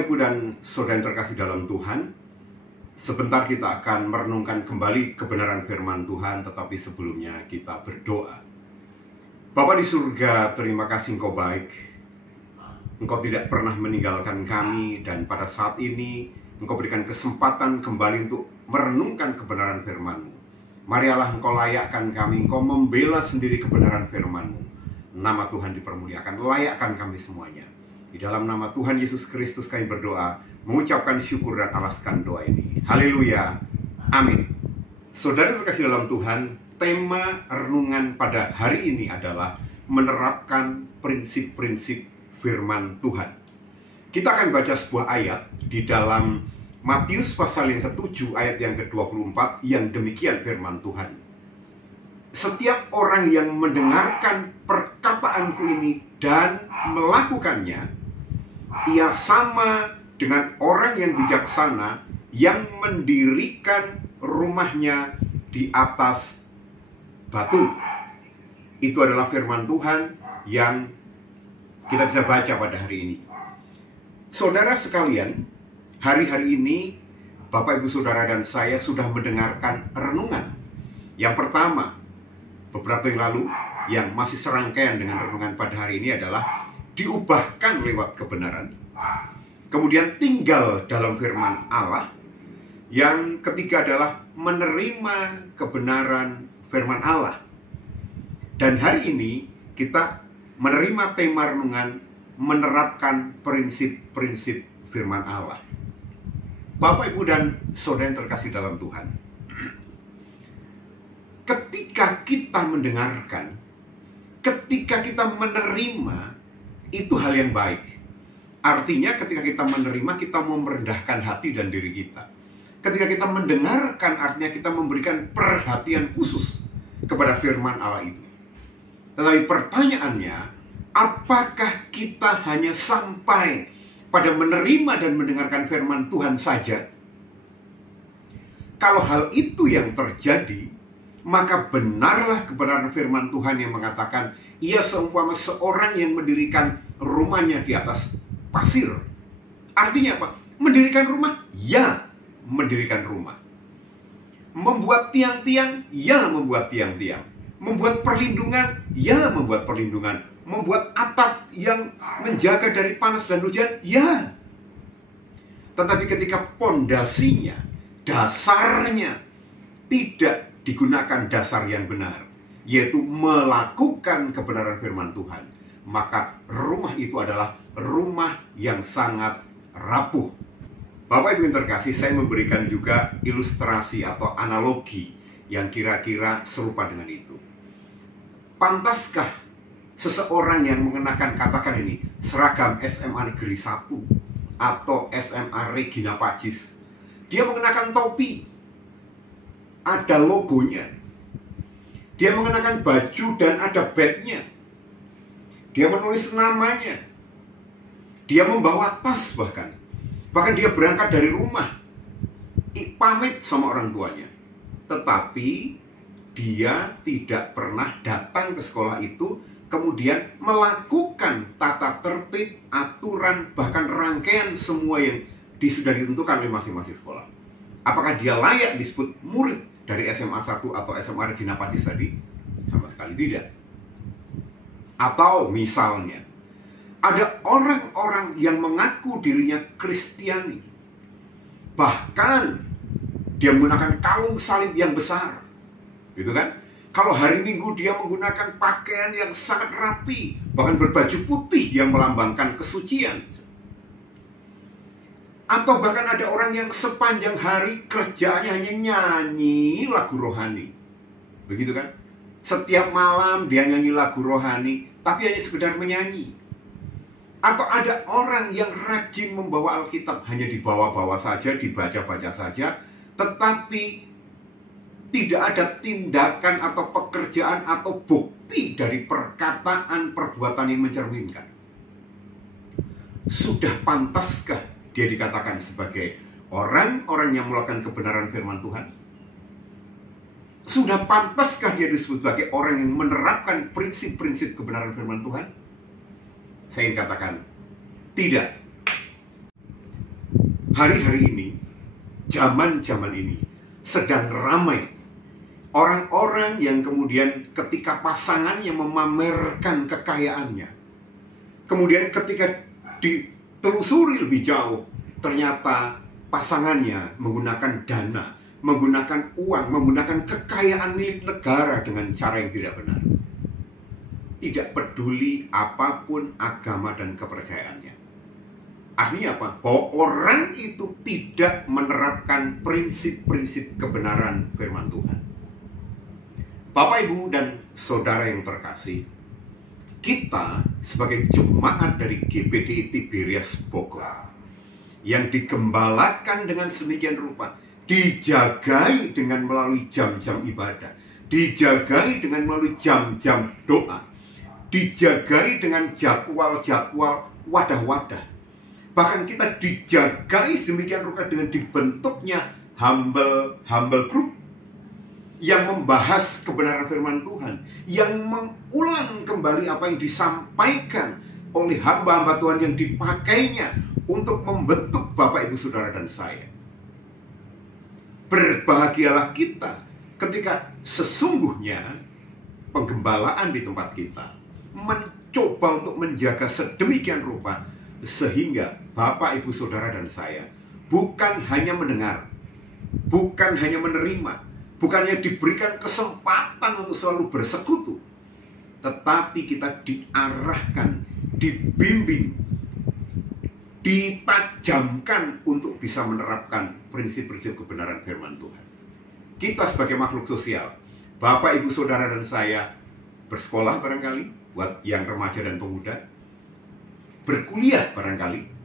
Bapak, Ibu, dan Saudara yang terkasih dalam Tuhan, sebentar kita akan merenungkan kembali kebenaran firman Tuhan, tetapi sebelumnya kita berdoa. Bapa di surga, terima kasih Engkau baik. Engkau tidak pernah meninggalkan kami, dan pada saat ini Engkau berikan kesempatan kembali untuk merenungkan kebenaran firman-Mu. Mari Allah, Engkau layakkan kami, Engkau membela sendiri kebenaran firman-Mu. Nama Tuhan dipermuliakan, layakkan kami semuanya. Di dalam nama Tuhan Yesus Kristus kami berdoa, mengucapkan syukur dan alaskan doa ini. Haleluya, amin. Saudara terkasih dalam Tuhan, tema renungan pada hari ini adalah menerapkan prinsip-prinsip firman Tuhan. Kita akan baca sebuah ayat di dalam Matius pasal yang ke-7 ayat yang ke-24 yang demikian firman Tuhan. Setiap orang yang mendengarkan perkataanku ini dan melakukannya, ia sama dengan orang yang bijaksana yang mendirikan rumahnya di atas batu. Itu adalah firman Tuhan yang kita bisa baca pada hari ini. Saudara sekalian, hari-hari ini Bapak, Ibu, Saudara, dan saya sudah mendengarkan renungan. Yang pertama, beberapa yang lalu, yang masih serangkaian dengan renungan pada hari ini adalah diubahkan lewat kebenaran. Kemudian tinggal dalam firman Allah. Yang ketiga adalah menerima kebenaran firman Allah. Dan hari ini kita menerima tema renungan menerapkan prinsip-prinsip firman Allah. Bapak, Ibu, dan Saudara yang terkasih dalam Tuhan, ketika kita mendengarkan, ketika kita menerima, itu hal yang baik. Artinya ketika kita menerima, kita mau merendahkan hati dan diri kita. Ketika kita mendengarkan, artinya kita memberikan perhatian khusus kepada firman Allah itu. Tetapi pertanyaannya, apakah kita hanya sampai pada menerima dan mendengarkan firman Tuhan saja? Kalau hal itu yang terjadi, maka benarlah kebenaran firman Tuhan yang mengatakan, ia seumpama seorang yang mendirikan rumahnya di atas pasir. Artinya apa? Mendirikan rumah? Ya, mendirikan rumah. Membuat tiang-tiang? Ya, membuat tiang-tiang. Membuat perlindungan? Ya, membuat perlindungan. Membuat atap yang menjaga dari panas dan hujan? Ya. Tetapi ketika pondasinya, dasarnya tidak digunakan dasar yang benar, yaitu melakukan kebenaran firman Tuhan, maka rumah itu adalah rumah yang sangat rapuh. Bapak, Ibu yang terkasih, saya memberikan juga ilustrasi atau analogi yang kira-kira serupa dengan itu. Pantaskah seseorang yang mengenakan, katakan ini, seragam SMA Negeri 1 atau SMA Regina Pacis, dia mengenakan topi, ada logonya, dia mengenakan baju dan ada badge-nya, dia menulis namanya, dia membawa tas, bahkan dia berangkat dari rumah, pamit sama orang tuanya, tetapi dia tidak pernah datang ke sekolah itu, kemudian melakukan tata tertib, aturan, bahkan rangkaian semua yang sudah ditentukan oleh masing-masing sekolah. Apakah dia layak disebut murid dari SMA 1 atau SMA Regina Pacis tadi? Sama sekali tidak. Atau misalnya, ada orang-orang yang mengaku dirinya Kristiani, bahkan dia menggunakan kalung salib yang besar, gitu kan? Kalau hari Minggu dia menggunakan pakaian yang sangat rapi, bahkan berbaju putih yang melambangkan kesucian. Atau bahkan ada orang yang sepanjang hari kerjaannya hanya nyanyi lagu rohani, begitu kan? Setiap malam dia nyanyi lagu rohani, tapi hanya sekedar menyanyi. Atau ada orang yang rajin membawa Alkitab, hanya dibawa-bawa saja, dibaca-baca saja, tetapi tidak ada tindakan atau pekerjaan atau bukti dari perkataan perbuatan yang mencerminkan. Sudah pantaskah dia dikatakan sebagai orang-orang yang melakukan kebenaran firman Tuhan? Sudah pantaskah dia disebut sebagai orang yang menerapkan prinsip-prinsip kebenaran firman Tuhan? Saya ingin katakan, tidak. hari-hari ini, zaman-zaman ini, sedang ramai orang-orang yang kemudian ketika pasangannya memamerkan kekayaannya, kemudian ketika ditelusuri lebih jauh, ternyata pasangannya menggunakan dana, menggunakan uang, menggunakan kekayaan milik negara dengan cara yang tidak benar. Tidak peduli apapun agama dan kepercayaannya. Artinya apa? Bahwa orang itu tidak menerapkan prinsip-prinsip kebenaran firman Tuhan. Bapak, Ibu, dan Saudara yang terkasih, kita sebagai jemaat dari GPDI Tiberias Bogor yang digembalakan dengan sedemikian rupa, dijagai dengan melalui jam-jam ibadah, dijagai dengan melalui jam-jam doa, dijagai dengan jadwal-jadwal wadah-wadah. Bahkan kita dijagai sedemikian rupa dengan dibentuknya humble group yang membahas kebenaran firman Tuhan, yang mengulang kembali apa yang disampaikan oleh hamba-hamba Tuhan yang dipakainya untuk membentuk Bapak, Ibu, Saudara, dan saya. Berbahagialah kita ketika sesungguhnya penggembalaan di tempat kita mencoba untuk menjaga sedemikian rupa sehingga Bapak, Ibu, Saudara, dan saya bukan hanya mendengar, bukan hanya menerima, bukannya diberikan kesempatan untuk selalu bersekutu, tetapi kita diarahkan, dibimbing, ditajamkan untuk bisa menerapkan prinsip-prinsip kebenaran firman Tuhan. Kita sebagai makhluk sosial, Bapak, Ibu, Saudara, dan saya bersekolah barangkali, buat yang remaja dan pemuda, berkuliah barangkali,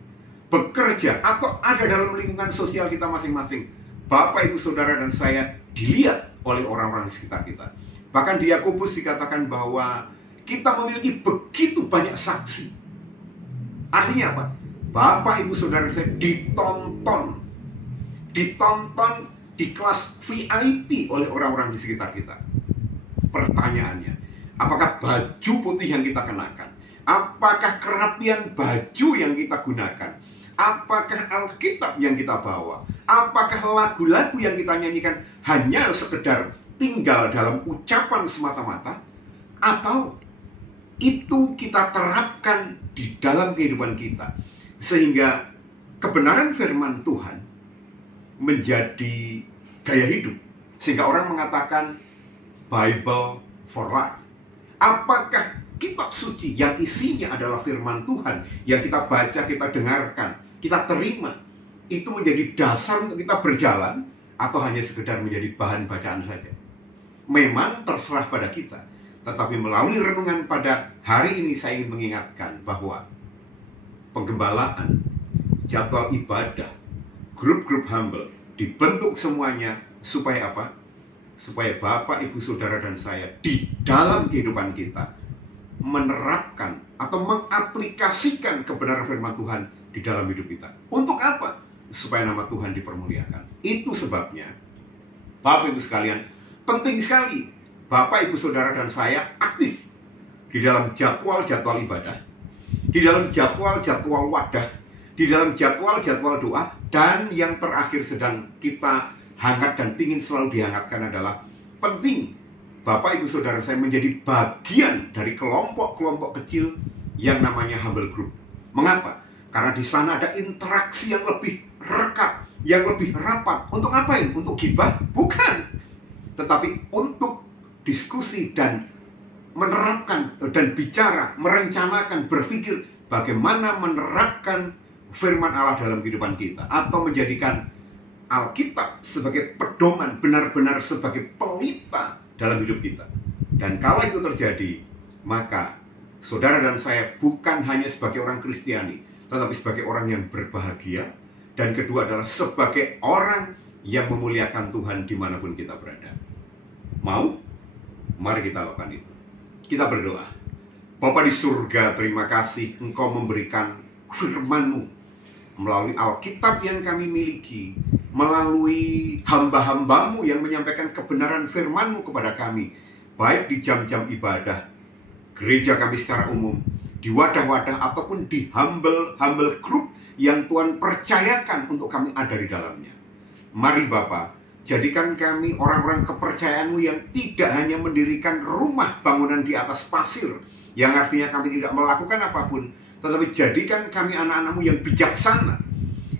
bekerja, atau ada dalam lingkungan sosial kita masing-masing. Bapak, Ibu, Saudara, dan saya dilihat oleh orang-orang di sekitar kita. Bahkan di Yakobus dikatakan bahwa kita memiliki begitu banyak saksi. Artinya apa? Bapak, Ibu, Saudara, dan saya ditonton di kelas VIP oleh orang-orang di sekitar kita. Pertanyaannya, apakah baju putih yang kita kenakan, apakah kerapian baju yang kita gunakan, apakah Alkitab yang kita bawa, apakah lagu-lagu yang kita nyanyikan hanya sekedar tinggal dalam ucapan semata-mata, atau itu kita terapkan di dalam kehidupan kita sehingga kebenaran firman Tuhan menjadi gaya hidup, sehingga orang mengatakan Bible for life. Apakah kitab suci yang isinya adalah firman Tuhan yang kita baca, kita dengarkan, kita terima, itu menjadi dasar untuk kita berjalan, atau hanya sekedar menjadi bahan bacaan saja? Memang terserah pada kita. Tetapi melalui renungan pada hari ini saya ingin mengingatkan bahwa penggembalaan, jadwal ibadah, grup-grup humble dibentuk semuanya supaya apa? Supaya Bapak, Ibu, Saudara, dan saya di dalam kehidupan kita menerapkan atau mengaplikasikan kebenaran firman Tuhan di dalam hidup kita. Untuk apa? Supaya nama Tuhan dipermuliakan. Itu sebabnya, Bapak, Ibu sekalian, penting sekali Bapak, Ibu, Saudara, dan saya aktif di dalam jadwal-jadwal ibadah, di dalam jadwal-jadwal wadah, di dalam jadwal-jadwal doa, dan yang terakhir sedang kita hangat dan ingin selalu dihangatkan adalah penting Bapak, Ibu, Saudara saya menjadi bagian dari kelompok-kelompok kecil yang namanya humble group. Mengapa? Karena di sana ada interaksi yang lebih rekat, yang lebih rapat. Untuk ngapain? Untuk gibah? Bukan. Tetapi untuk diskusi dan menerapkan dan bicara, merencanakan, berpikir bagaimana menerapkan firman Allah dalam kehidupan kita, atau menjadikan Alkitab sebagai pedoman, benar-benar sebagai pelita dalam hidup kita. Dan kalau itu terjadi, maka saudara dan saya bukan hanya sebagai orang Kristiani, tetapi sebagai orang yang berbahagia. Dan kedua adalah sebagai orang yang memuliakan Tuhan dimanapun kita berada. Mau? Mari kita lakukan itu. Kita berdoa. Bapa di surga, terima kasih Engkau memberikan firman-Mu melalui Alkitab yang kami miliki, melalui hamba-hambamu yang menyampaikan kebenaran firman-Mu kepada kami, baik di jam-jam ibadah, gereja kami secara umum, di wadah-wadah, ataupun di humble group yang Tuhan percayakan untuk kami ada di dalamnya. Mari Bapa, jadikan kami orang-orang kepercayaan-Mu yang tidak hanya mendirikan rumah bangunan di atas pasir, yang artinya kami tidak melakukan apapun, tetapi jadikan kami anak-anak-Mu yang bijaksana,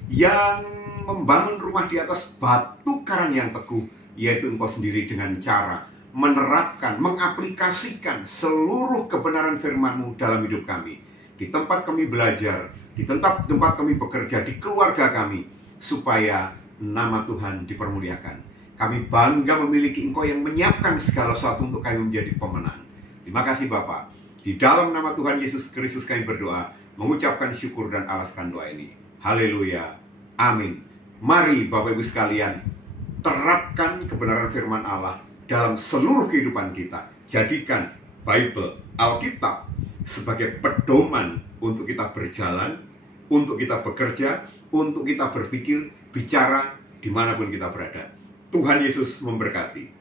yang membangun rumah di atas batu karang yang teguh, yaitu Engkau sendiri, dengan cara menerapkan, mengaplikasikan seluruh kebenaran firman-Mu dalam hidup kami. Di tempat kami belajar, di tempat kami bekerja, di keluarga kami, supaya nama Tuhan dipermuliakan. Kami bangga memiliki Engkau yang menyiapkan segala sesuatu untuk kami menjadi pemenang. Terima kasih Bapa. Di dalam nama Tuhan Yesus Kristus kami berdoa, mengucapkan syukur dan alaskan doa ini. Haleluya. Amin. Mari Bapak Ibu sekalian, terapkan kebenaran firman Allah dalam seluruh kehidupan kita. Jadikan Bible, Alkitab, sebagai pedoman untuk kita berjalan, untuk kita bekerja, untuk kita berpikir, bicara dimanapun kita berada. Tuhan Yesus memberkati.